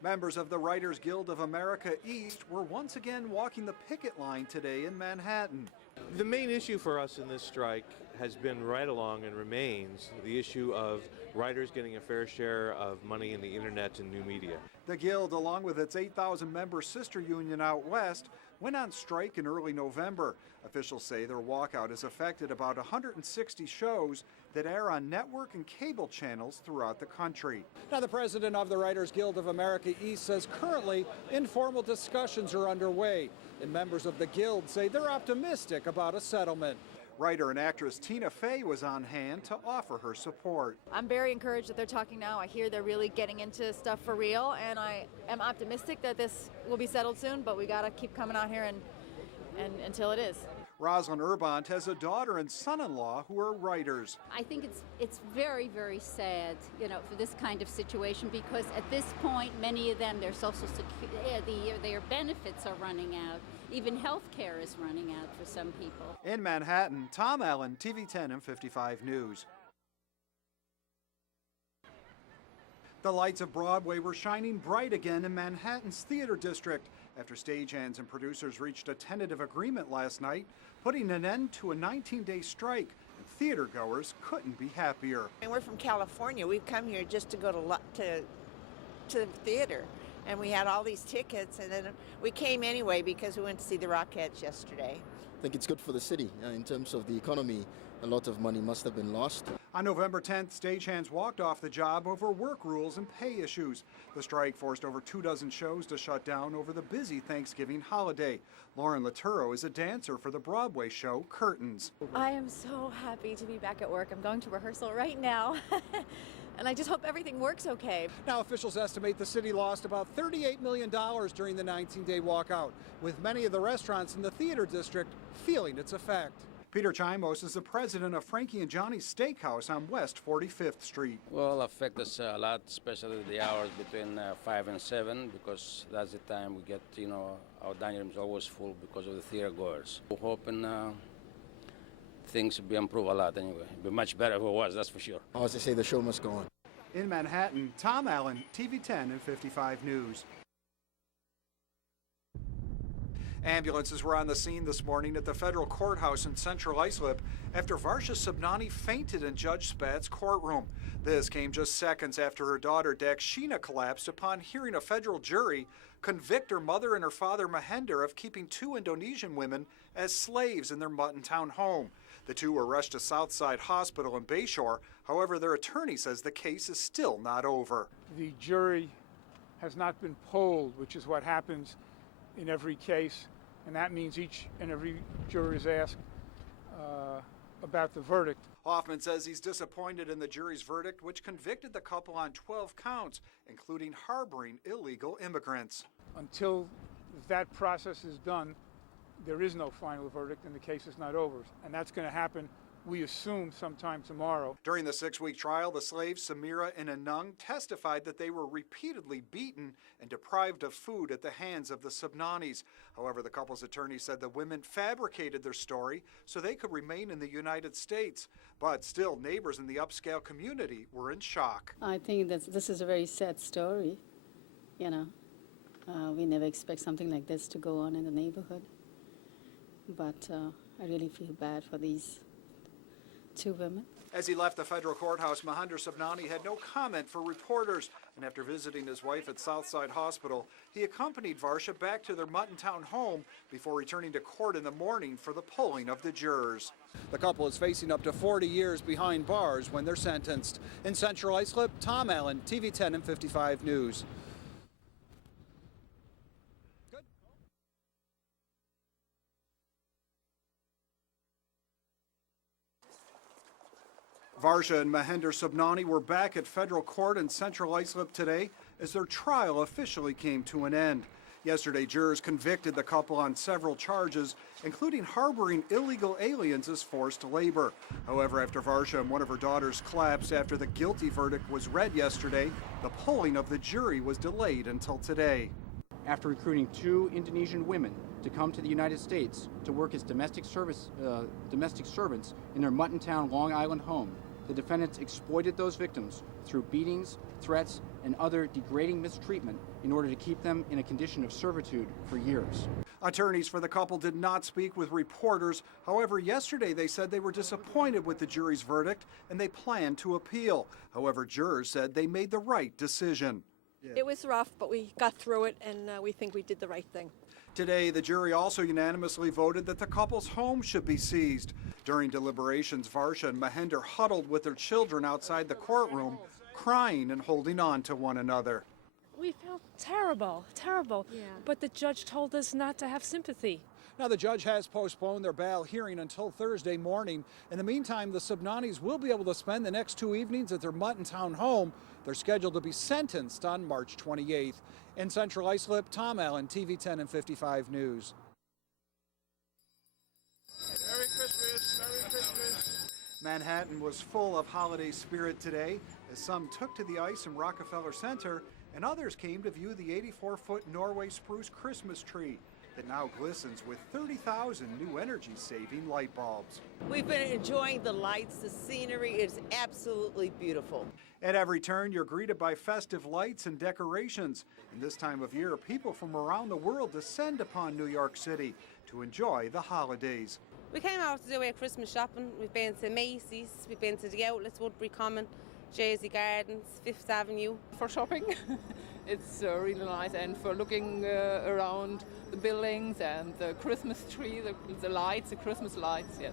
Members of the Writers Guild of America East were once again walking the picket line today in Manhattan. The main issue for us in this strike has been right along and remains the issue of writers getting a fair share of money in the internet and new media. The Guild, along with its 8,000-member sister union out west, went on strike in early November. Officials say their walkout has affected about 160 shows that air on network and cable channels throughout the country. Now, the president of the Writers Guild of America East says currently informal discussions are underway, and members of the Guild say they're optimistic about a settlement. Writer and actress Tina Fey was on hand to offer her support. I'm very encouraged that they're talking now. I hear they're really getting into stuff for real, and I am optimistic that this will be settled soon, but we got to keep coming out here and until it is. Rosalind Urbont has a daughter and son-in-law who are writers. I think it's very, very sad, for this kind of situation, because at this point, many of them, their Social Security, their benefits are running out. Even health care is running out for some people. In Manhattan, Tom Allen, TV 10 and 55 News. The lights of Broadway were shining bright again in Manhattan's theater district after stagehands and producers reached a tentative agreement last night, putting an end to a 19-day strike. And theatergoers couldn't be happier. And we're from California. We've come here just to go to the theater. And we had all these tickets, and then we came anyway because we went to see the Rockettes yesterday. I think it's good for the city. In terms of the economy, a lot of money must have been lost. On November 10th, stagehands walked off the job over work rules and pay issues. The strike forced over 24 shows to shut down over the busy Thanksgiving holiday. Lauren Laturo is a dancer for the Broadway show Curtains. I am so happy to be back at work. I'm going to rehearsal right now. And I just hope everything works okay. Now, officials estimate the city lost about $38 million during the 19-day walkout, with many of the restaurants in the theater district feeling its effect. Peter Chimos is the president of Frankie and Johnny's Steakhouse on West 45th Street. Well, affect us a lot, especially the hours between 5 and 7, because that's the time we get, our dining room is always full because of the theater goers. We're hoping things will be improved a lot anyway. It'll be much better if it was, that's for sure. As they say, the show must go on. In Manhattan, Tom Allen, TV 10 and 55 News. Ambulances were on the scene this morning at the federal courthouse in Central Islip after Varsha Subnani fainted in Judge Spat's courtroom. This came just seconds after her daughter Dakshina collapsed upon hearing a federal jury convict her mother and her father Mahender of keeping 2 Indonesian women as slaves in their Muttontown home. The 2 were rushed to Southside Hospital in Bayshore. However, their attorney says the case is still not over. The jury has not been polled, which is what happens in every case, and that means each and every juror is asked about the verdict. Hoffman says he's disappointed in the jury's verdict, which convicted the couple on 12 counts, including harboring illegal immigrants. Until that process is done, there is no final verdict and the case is not over. And that's going to happen, we assume, sometime tomorrow. During the 6-week trial, the slaves Samira and Anung testified that they were repeatedly beaten and deprived of food at the hands of the Subnanis. However, the couple's attorney said the women fabricated their story so they could remain in the United States. But still, neighbors in the upscale community were in shock. I think that this is a very sad story. We never expect something like this to go on in the neighborhood. But I really feel bad for these 2 women. As he left the federal courthouse, Mahender Subnani had no comment for reporters. And after visiting his wife at Southside Hospital, he accompanied Varsha back to their Muttontown home before returning to court in the morning for the polling of the jurors. The couple is facing up to 40 years behind bars when they're sentenced. In Central Islip, Tom Allen, TV 10 and 55 News. Varsha and Mahender Subnani were back at federal court in Central Islip today as their trial officially came to an end. Yesterday, jurors convicted the couple on several charges, including harboring illegal aliens as forced labor. However, after Varsha and one of her daughters collapsed after the guilty verdict was read yesterday, the polling of the jury was delayed until today. After recruiting 2 Indonesian women to come to the United States to work as domestic servants in their Muttontown, Long Island home, the defendants exploited those victims through beatings, threats, and other degrading mistreatment in order to keep them in a condition of servitude for years. Attorneys for the couple did not speak with reporters. However, yesterday they said they were disappointed with the jury's verdict and they plan to appeal. However, jurors said they made the right decision. It was rough, but we got through it, and we think we did the right thing. Today, the jury also unanimously voted that the couple's home should be seized. During deliberations, Varsha and Mahender huddled with their children outside the courtroom, crying and holding on to one another. We felt terrible, terrible. Yeah. But the judge told us not to have sympathy. Now, the judge has postponed their bail hearing until Thursday morning. In the meantime, the Subnanis will be able to spend the next 2 evenings at their Muttontown home. They're scheduled to be sentenced on March 28th. In Central Islip, Tom Allen, TV 10 and 55 News. Merry Christmas, Merry Christmas. Manhattan was full of holiday spirit today as some took to the ice in Rockefeller Center and others came to view the 84-foot Norway spruce Christmas tree that now glistens with 30,000 new energy-saving light bulbs. We've been enjoying the lights, the scenery is absolutely beautiful. At every turn, you're greeted by festive lights and decorations. And this time of year, people from around the world descend upon New York City to enjoy the holidays. We came out to do our Christmas shopping. We've been to Macy's, we've been to the outlets, Woodbury Common, Jersey Gardens, Fifth Avenue. For shopping, it's really nice, and for looking around the buildings and the Christmas tree, the lights, the Christmas lights, yes.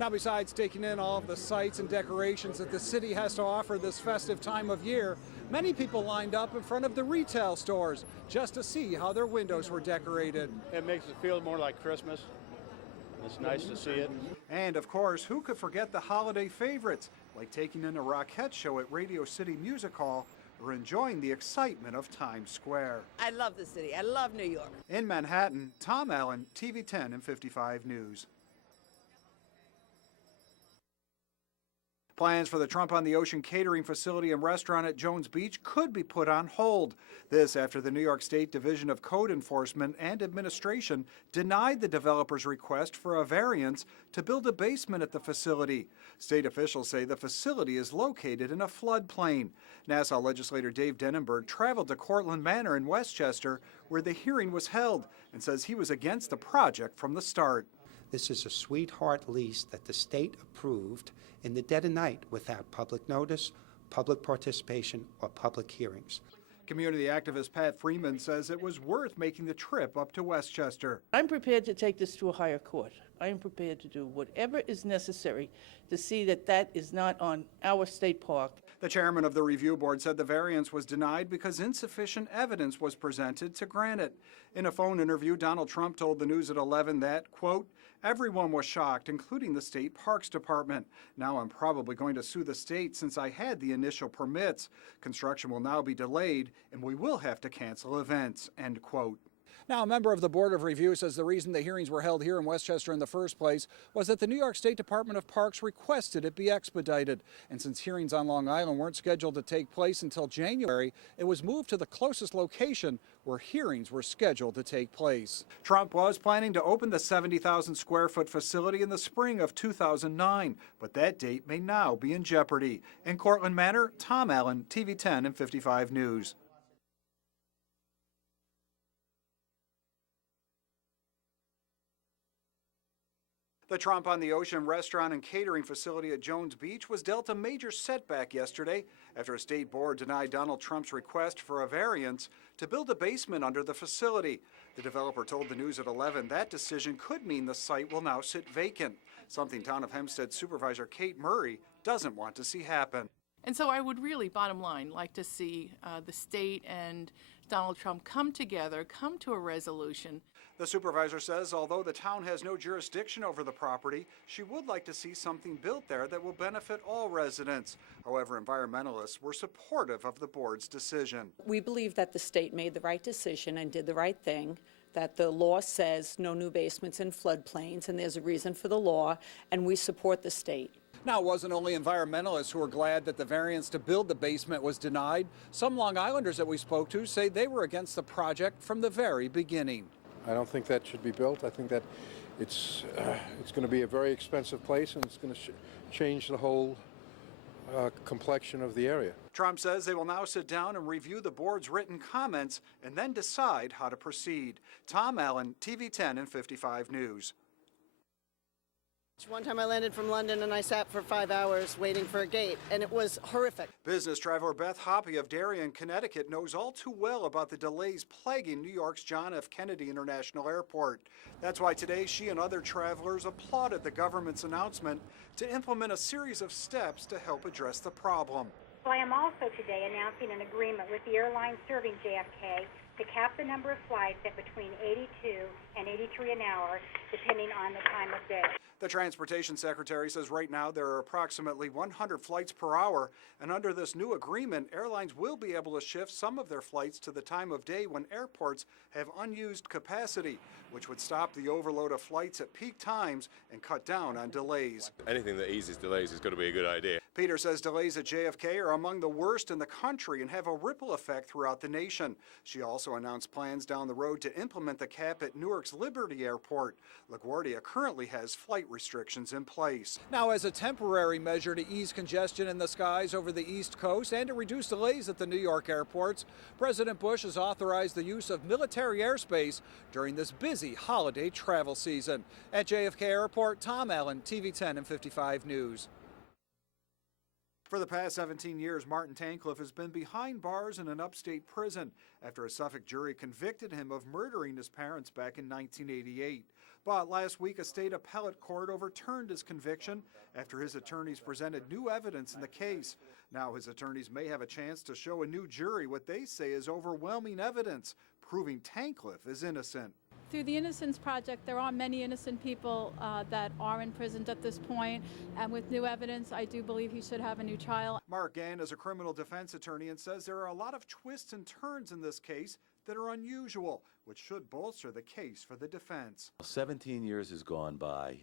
Now, besides taking in all of the sights and decorations that the city has to offer this festive time of year, many people lined up in front of the retail stores just to see how their windows were decorated. It makes it feel more like Christmas. It's nice to see it. And of course, who could forget the holiday favorites, like taking in a Rockette show at Radio City Music Hall or enjoying the excitement of Times Square. I love the city. I love New York. In Manhattan, Tom Allen, TV 10 and 55 News. Plans for the Trump on the Ocean catering facility and restaurant at Jones Beach could be put on hold. This after the New York State Division of Code Enforcement and Administration denied the developer's request for a variance to build a basement at the facility. State officials say the facility is located in a floodplain. Nassau legislator Dave Denenberg traveled to Cortlandt Manor in Westchester, where the hearing was held, and says he was against the project from the start. This is a sweetheart lease that the state approved in the dead of night without public notice, public participation, or public hearings. Community activist Pat Freeman says it was worth making the trip up to Westchester. I'm prepared to take this to a higher court. I am prepared to do whatever is necessary to see that that is not on our state park. The chairman of the review board said the variance was denied because insufficient evidence was presented to grant it. In a phone interview, Donald Trump told the News at 11 that, quote, "Everyone was shocked, including the state parks department. Now I'm probably going to sue the state since I had the initial permits. Construction will now be delayed and we will have to cancel events," end quote. Now, a member of the Board of Review says the reason the hearings were held here in Westchester in the first place was that the New York State Department of Parks requested it be expedited. And since hearings on Long Island weren't scheduled to take place until January, it was moved to the closest location where hearings were scheduled to take place. Trump was planning to open the 70,000 square foot facility in the spring of 2009, but that date may now be in jeopardy. In Cortlandt Manor, Tom Allen, TV 10 and 55 News. The Trump on the Ocean restaurant and catering facility at Jones Beach was dealt a major setback yesterday after a state board denied Donald Trump's request for a variance to build a basement under the facility. The developer told the News at 11 that decision could mean the site will now sit vacant, something Town of Hempstead Supervisor Kate Murray doesn't want to see happen. And so I would really, bottom line, like to see the state and Donald Trump come together, come to a resolution. The supervisor says although the town has no jurisdiction over the property, she would like to see something built there that will benefit all residents. However, environmentalists were supportive of the board's decision. We believe that the state made the right decision and did the right thing, that the law says no new basements in floodplains, and there's a reason for the law, and we support the state. Now, it wasn't only environmentalists who were glad that the variance to build the basement was denied. Some Long Islanders that we spoke to say they were against the project from the very beginning. I don't think that should be built. I think that it's going to be a very expensive place, and it's going to change the whole complexion of the area. Trump says they will now sit down and review the board's written comments and then decide how to proceed. Tom Allen, TV 10 and 55 News. One time I landed from London and I sat for 5 hours waiting for a gate, and it was horrific. Business traveler Beth Hoppe of Darien, Connecticut, knows all too well about the delays plaguing New York's John F. Kennedy International Airport. That's why today she and other travelers applauded the government's announcement to implement a series of steps to help address the problem. I am also today announcing an agreement with the airline serving JFK to cap the number of flights at between 82 and 83 an hour, depending on the time of day. The Transportation Secretary says right now there are approximately 100 flights per hour, and under this new agreement, airlines will be able to shift some of their flights to the time of day when airports have unused capacity, which would stop the overload of flights at peak times and cut down on delays. Anything that eases delays is going to be a good idea. Peter says delays at JFK are among the worst in the country and have a ripple effect throughout the nation. She also announced plans down the road to implement the cap at Newark's Liberty Airport. LaGuardia currently has flight restrictions in place. Now, as a temporary measure to ease congestion in the skies over the East Coast and to reduce delays at the New York airports, President Bush has authorized the use of military airspace during this busy holiday travel season. At JFK Airport, Tom Allen, TV 10 and 55 News. For the past 17 years, Martin Tancliffe has been behind bars in an upstate prison after a Suffolk jury convicted him of murdering his parents back in 1988. But last week, a state appellate court overturned his conviction after his attorneys presented new evidence in the case. Now his attorneys may have a chance to show a new jury what they say is overwhelming evidence proving Tancliffe is innocent. Through the Innocence Project, there are many innocent people that are imprisoned at this point, and with new evidence, I do believe he should have a new trial. Mark Gann is a criminal defense attorney and says there are a lot of twists and turns in this case that are unusual, which should bolster the case for the defense. 17 years has gone by.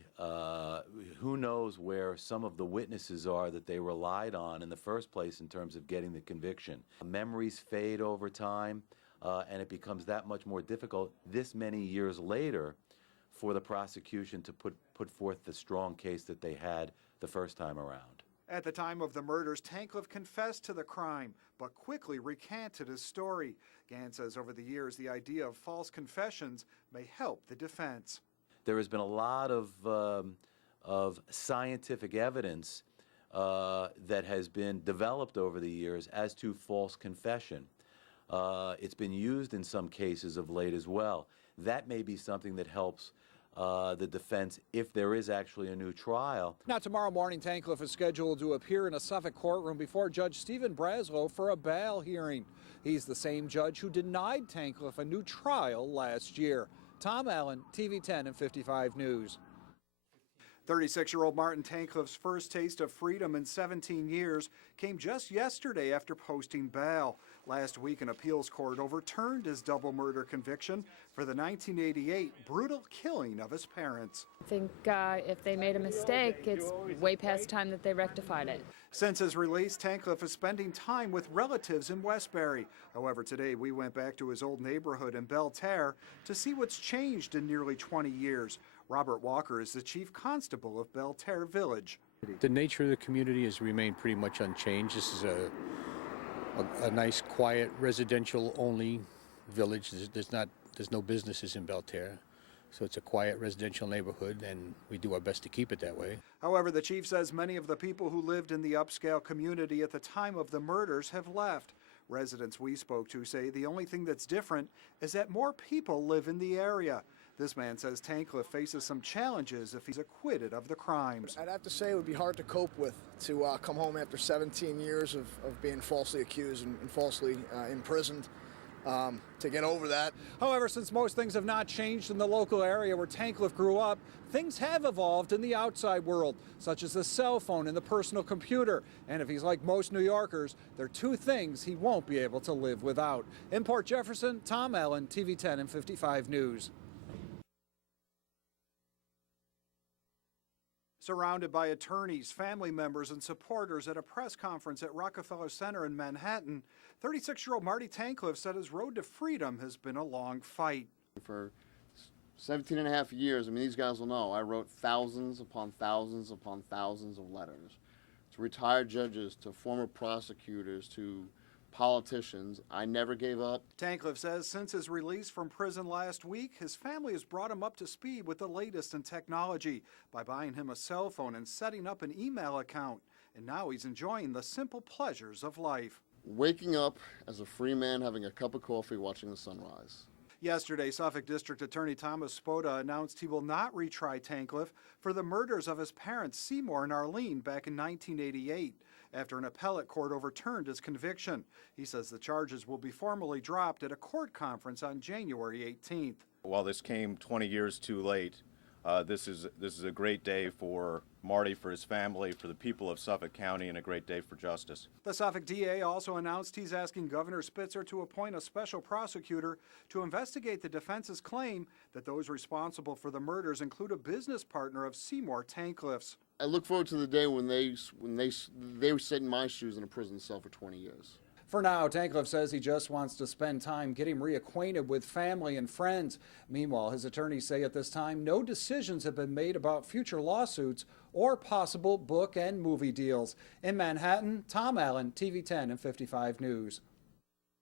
Who knows where some of the witnesses are that they relied on in the first place in terms of getting the conviction. Memories fade over time. And it becomes that much more difficult this many years later for the prosecution to put forth the strong case that they had the first time around. At the time of the murders, Tancliffe confessed to the crime, but quickly recanted his story. Gann says over the years, the idea of false confessions may help the defense. There has been a lot of scientific evidence that has been developed over the years as to false confession. It's been used in some cases of late as well. That may be something that helps the defense if there is actually a new trial. Now, tomorrow morning, Tancliffe is scheduled to appear in a Suffolk courtroom before Judge Stephen Braslow for a bail hearing. He's the same judge who denied Tancliffe a new trial last year. Tom Allen, TV 10 and 55 News. 36-year-old Martin Tancliffe's first taste of freedom in 17 years came just yesterday after posting bail. Last week, an appeals court overturned his double murder conviction for the 1988 brutal killing of his parents. I think if they made a mistake, it's way past time that they rectified it. Since his release, Tancliffe is spending time with relatives in Westbury. However, today we went back to his old neighborhood in Belle Terre to see what's changed in nearly 20 years. Robert Walker is the chief constable of Belle Terre Village. The nature of the community has remained pretty much unchanged. This is a nice, quiet, residential-only village. There's no businesses in Belle Terre. So it's a quiet residential neighborhood, and we do our best to keep it that way. However, the chief says many of the people who lived in the upscale community at the time of the murders have left. Residents we spoke to say the only thing that's different is that more people live in the area. This man says Tancliffe faces some challenges if he's acquitted of the crimes. I'd have to say it would be hard to cope with to come home after 17 years of being falsely accused and falsely imprisoned. To get over that. However, since most things have not changed in the local area where Tancliffe grew up, things have evolved in the outside world, such as the cell phone and the personal computer. And if he's like most New Yorkers, there are two things he won't be able to live without. In Port Jefferson, Tom Allen, TV 10 and 55 News. Surrounded by attorneys, family members, and supporters at a press conference at Rockefeller Center in Manhattan, 36-year-old Marty Tancliffe said his road to freedom has been a long fight. For 17 and a half years, I mean, these guys will know, I wrote thousands upon thousands upon thousands of letters to retired judges to former prosecutors to politicians. I never gave up. Tankleff says since his release from prison last week, his family has brought him up to speed with the latest in technology by buying him a cell phone and setting up an email account. And now he's enjoying the simple pleasures of life. Waking up as a free man, having a cup of coffee, watching the sunrise. Yesterday, Suffolk District Attorney Thomas Spoda announced he will not retry Tankleff for the murders of his parents Seymour and Arlene back in 1988. After an appellate court overturned his conviction. He says the charges will be formally dropped at a court conference on January 18th. While this came 20 years too late, this is a great day for Marty, for his family, for the people of Suffolk County, and a great day for justice. The Suffolk DA also announced he's asking Governor Spitzer to appoint a special prosecutor to investigate the defense's claim that those responsible for the murders include a business partner of Seymour Tankleff's. I look forward to the day when they sit in my shoes in a prison cell for 20 years. For now, Tankleff says he just wants to spend time getting reacquainted with family and friends. Meanwhile, his attorneys say at this time no decisions have been made about future lawsuits or possible book and movie deals. In Manhattan, Tom Allen, TV 10 and 55 News.